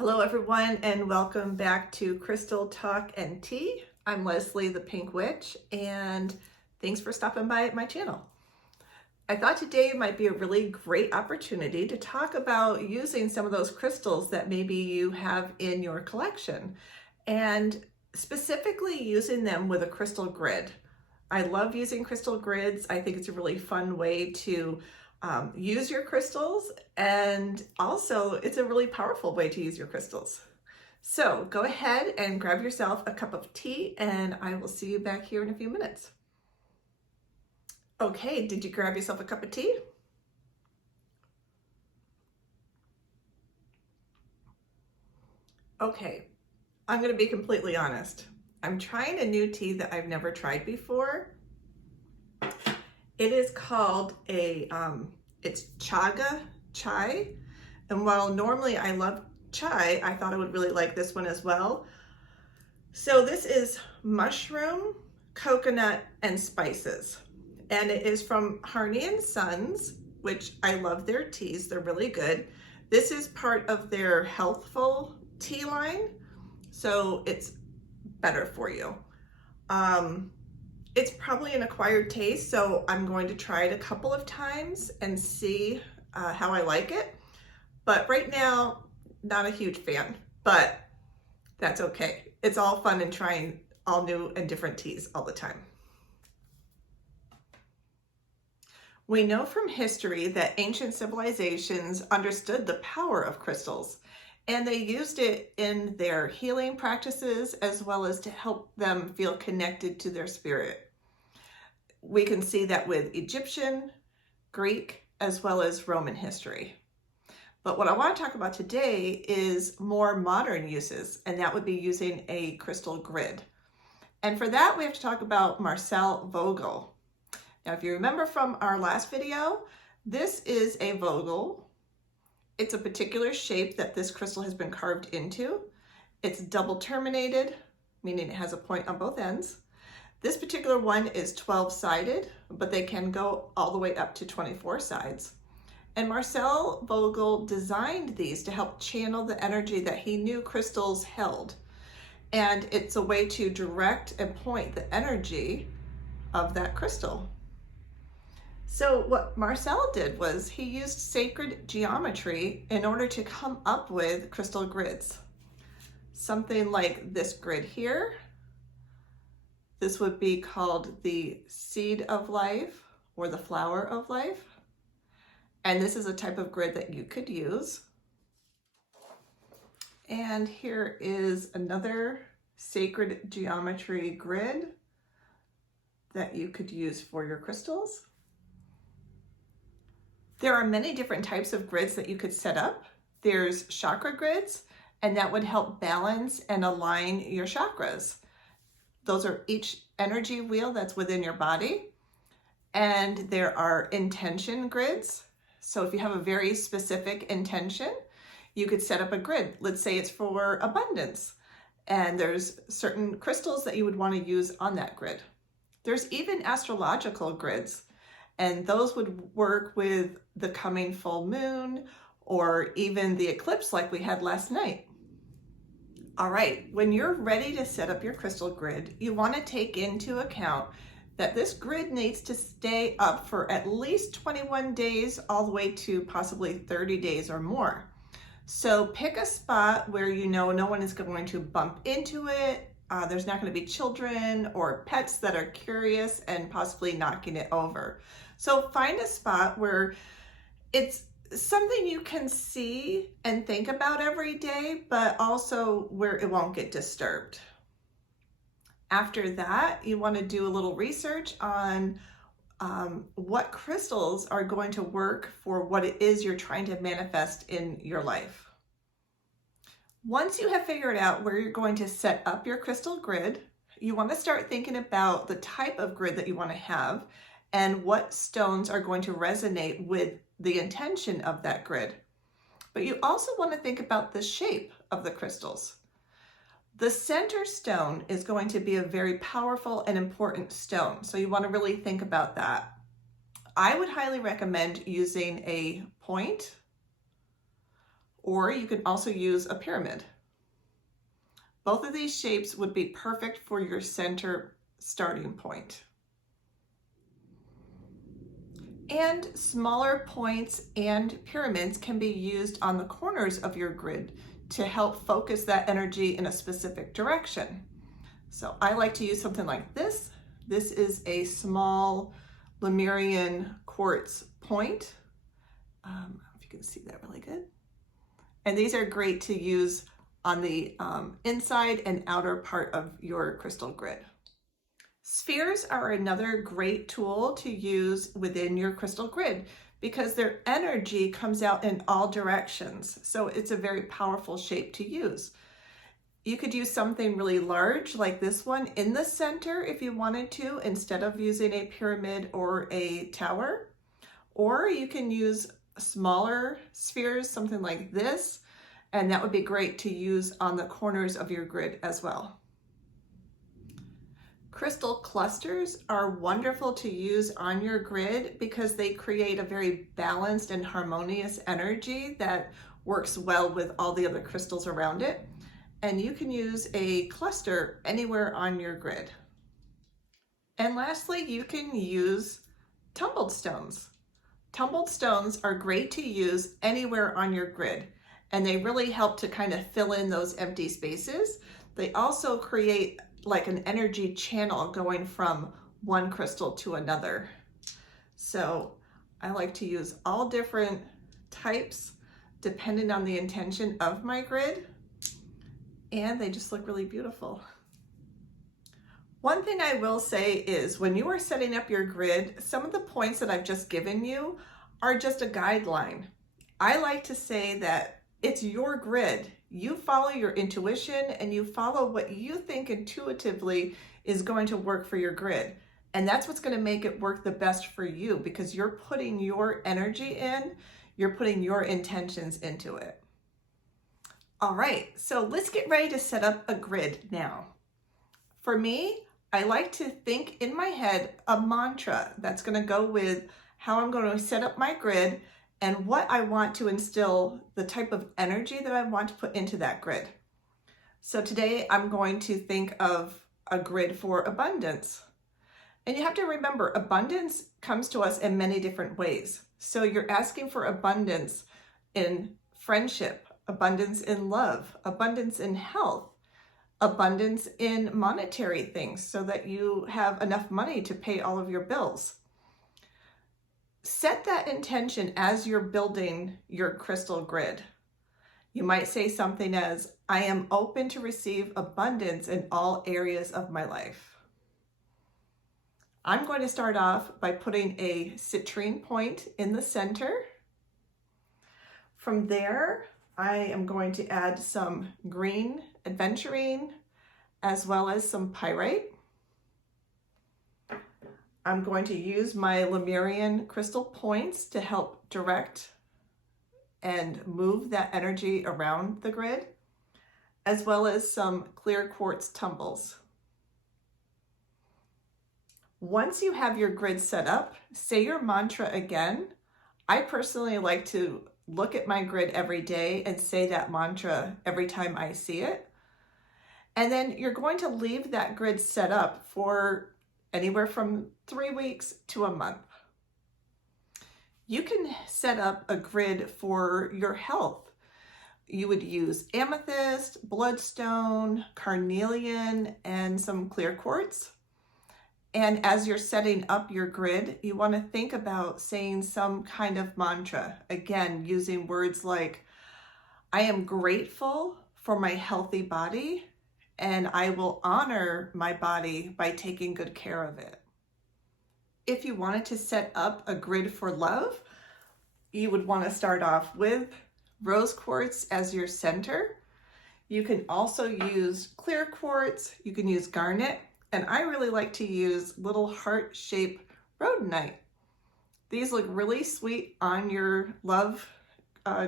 Hello everyone and welcome back to Crystal Talk and Tea. I'm Leslie the Pink Witch and thanks for stopping by at my channel. I thought today might be a really great opportunity to talk about using some of those crystals that maybe you have in your collection and specifically using them with a crystal grid. I love using crystal grids. I think it's a really fun way to use your crystals, and also it's a really powerful way to use your crystals. So go ahead and grab yourself a cup of tea and I will see you back here in a few minutes. Okay, did you grab yourself a cup of tea? Okay, I'm going to be completely honest. I'm trying a new tea that I've never tried before. It is called it's chaga chai. And while normally I love chai, I thought I would really like this one as well. So this is mushroom, coconut, and spices. And it is from Harney & Sons, which I love their teas. They're really good. This is part of their healthful tea line, so it's better for you. It's probably an acquired taste, so I'm going to try it a couple of times and see how I like it. But right now, not a huge fan, but that's okay. It's all fun and trying all new and different teas all the time. We know from history that ancient civilizations understood the power of crystals, and they used it in their healing practices as well as to help them feel connected to their spirit. We can see that with Egyptian, Greek, as well as Roman history. But what I want to talk about today is more modern uses, and that would be using a crystal grid. And for that, we have to talk about Marcel Vogel. Now, if you remember from our last video, this is a Vogel. It's a particular shape that this crystal has been carved into. It's double terminated, meaning it has a point on both ends. This particular one is 12-sided, but they can go all the way up to 24 sides. And Marcel Vogel designed these to help channel the energy that he knew crystals held. And it's a way to direct and point the energy of that crystal. So what Marcel did was he used sacred geometry in order to come up with crystal grids. Something like this grid here. This would be called the seed of life or the flower of life. And this is a type of grid that you could use. And here is another sacred geometry grid that you could use for your crystals. There are many different types of grids that you could set up. There's chakra grids, and that would help balance and align your chakras. Those are each energy wheel that's within your body. And there are intention grids. So if you have a very specific intention, you could set up a grid. Let's say it's for abundance, and there's certain crystals that you would want to use on that grid. There's even astrological grids, and those would work with the coming full moon or even the eclipse like we had last night. All right, when you're ready to set up your crystal grid, you want to take into account that this grid needs to stay up for at least 21 days all the way to possibly 30 days or more. So pick a spot where you know no one is going to bump into it. There's not going to be children or pets that are curious and possibly knocking it over. So find a spot where it's something you can see and think about every day, but also where it won't get disturbed. After that, you want to do a little research on what crystals are going to work for what it is you're trying to manifest in your life. Once you have figured out where you're going to set up your crystal grid, you want to start thinking about the type of grid that you want to have and what stones are going to resonate with the intention of that grid. But you also want to think about the shape of the crystals. The center stone is going to be a very powerful and important stone, so you want to really think about that. I would highly recommend using a point or you can also use a pyramid. Both of these shapes would be perfect for your center starting point. And smaller points and pyramids can be used on the corners of your grid to help focus that energy in a specific direction. So I like to use something like this. This is a small Lemurian quartz point. I don't know if you can see that really good. And these are great to use on the inside and outer part of your crystal grid. Spheres are another great tool to use within your crystal grid because their energy comes out in all directions. So it's a very powerful shape to use. You could use something really large like this one in the center if you wanted to, instead of using a pyramid or a tower. Or you can use smaller spheres, something like this, and that would be great to use on the corners of your grid as well. Crystal clusters are wonderful to use on your grid because they create a very balanced and harmonious energy that works well with all the other crystals around it. And you can use a cluster anywhere on your grid. And lastly, you can use tumbled stones. Tumbled stones are great to use anywhere on your grid, and they really help to kind of fill in those empty spaces. They also create like an energy channel going from one crystal to another. So I like to use all different types depending on the intention of my grid, and they just look really beautiful. One thing I will say is when you are setting up your grid, some of the points that I've just given you are just a guideline. I like to say that it's your grid. You follow your intuition and you follow what you think intuitively is going to work for your grid. And that's what's going to make it work the best for you because you're putting your energy in, you're putting your intentions into it. All right, so let's get ready to set up a grid now. For me, I like to think in my head a mantra that's going to go with how I'm going to set up my grid and what I want to instill, the type of energy that I want to put into that grid. So today I'm going to think of a grid for abundance. And you have to remember, abundance comes to us in many different ways. So you're asking for abundance in friendship, abundance in love, abundance in health, abundance in monetary things so that you have enough money to pay all of your bills. Set that intention as you're building your crystal grid. You might say something as, I am open to receive abundance in all areas of my life. I'm going to start off by putting a citrine point in the center. From there, I am going to add some green aventurine as well as some pyrite. I'm going to use my Lemurian crystal points to help direct and move that energy around the grid, as well as some clear quartz tumbles. Once you have your grid set up, say your mantra again. I personally like to look at my grid every day and say that mantra every time I see it. And then you're going to leave that grid set up for anywhere from 3 weeks to a month. You can set up a grid for your health. You would use amethyst, bloodstone, carnelian, and some clear quartz. And as you're setting up your grid, you want to think about saying some kind of mantra. Again, using words like, I am grateful for my healthy body, and I will honor my body by taking good care of it. If you wanted to set up a grid for love, you would want to start off with rose quartz as your center. You can also use clear quartz, you can use garnet, and I really like to use little heart-shaped rhodonite. These look really sweet on your love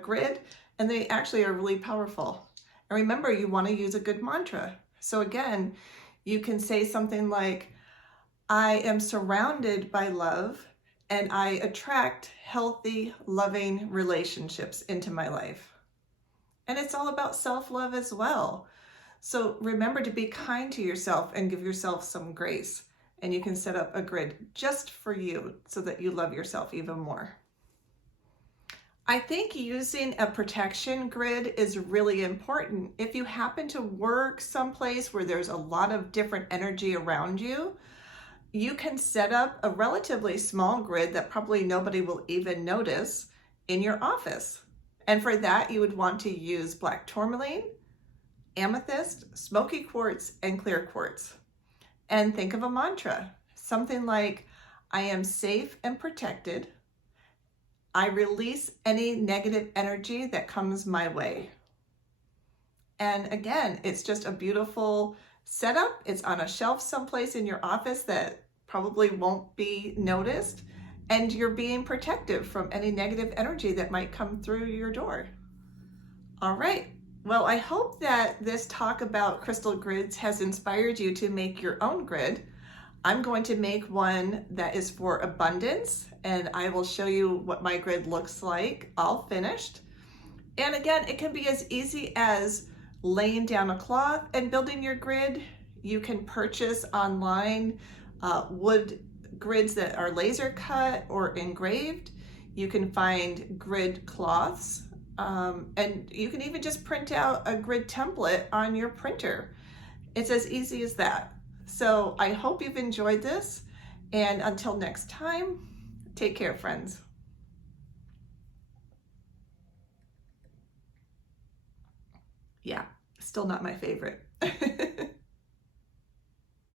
grid, and they actually are really powerful. And remember, you want to use a good mantra. So again, you can say something like, I am surrounded by love and I attract healthy, loving relationships into my life. And it's all about self-love as well. So remember to be kind to yourself and give yourself some grace. And you can set up a grid just for you so that you love yourself even more. I think using a protection grid is really important. If you happen to work someplace where there's a lot of different energy around you, you can set up a relatively small grid that probably nobody will even notice in your office. And for that, you would want to use black tourmaline, amethyst, smoky quartz, and clear quartz. And think of a mantra, something like, I am safe and protected. I release any negative energy that comes my way. And again, it's just a beautiful setup. It's on a shelf someplace in your office that probably won't be noticed. And you're being protective from any negative energy that might come through your door. All right. Well, I hope that this talk about crystal grids has inspired you to make your own grid. I'm going to make one that is for abundance, and I will show you what my grid looks like all finished. And again, it can be as easy as laying down a cloth and building your grid. You can purchase online wood grids that are laser cut or engraved. You can find grid cloths, and you can even just print out a grid template on your printer. It's as easy as that. So I hope you've enjoyed this, and until next time, take care, friends. Yeah, still not my favorite.